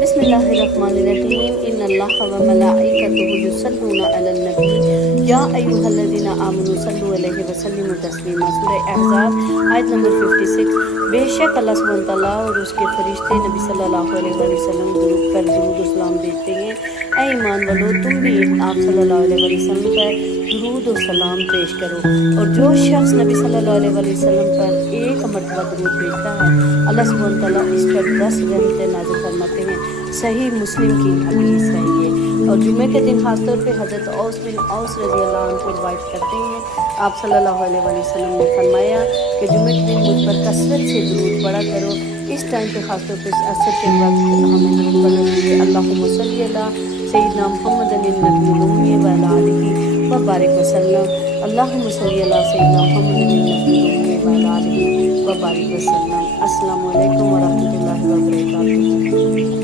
بسم اللہ الرحمن الرحیم ان اللہ و ملائکتہ یصلون علی النبی یا ایھا الذین آمنوا صلوا علیہ وسلموا تسلیما۔ سورہ احزاب آیت نمبر 56۔ بے شک اللہ سبحانہ تعالیٰ اور اس کے فرشتے نبی صلی اللہ علیہ وآلہ وسلم پر درود و سلام بھیجتے ہیں۔ اے ایمان والو، تم بھی آپ صلی اللہ علیہ وآلہ وسلم پر درود و سلام پیش کرو، اور جو شخص نبی صلی اللہ علیہ وآلہ وسلم پر ایک مرتبہ درود بھیجتا ہے اللہ سبحانہ تعالیٰ اس پر 10 رحمتیں نازل فرماتے ہیں۔ صحیح مسلم کی حدیث ہے یہ، اور جمعے کے دن خاص طور پہ حضرت اوس بن اوس رضی اللہ عنہ کو روایت کرتے ہیں، آپ صلی اللہ علیہ وآلہ وسلم نے فرمایا کہ جمعے کے دن مجھ پر کثرت سے درود پڑھا کرو۔ اس ٹائم پہ خاص طور پہ عصر کے وقت ہمیں درود پڑھنا چاہیے۔ اللہم صلی علی سیدنا محمد النبی الامی وعلی آلہ وبارک وسلم۔ اللہم صلی علی سیدنا محمد النبی الامی وعلی آلہ وبارک وسلم۔ السلام علیکم ورحمۃ اللہ وبرکاتہ۔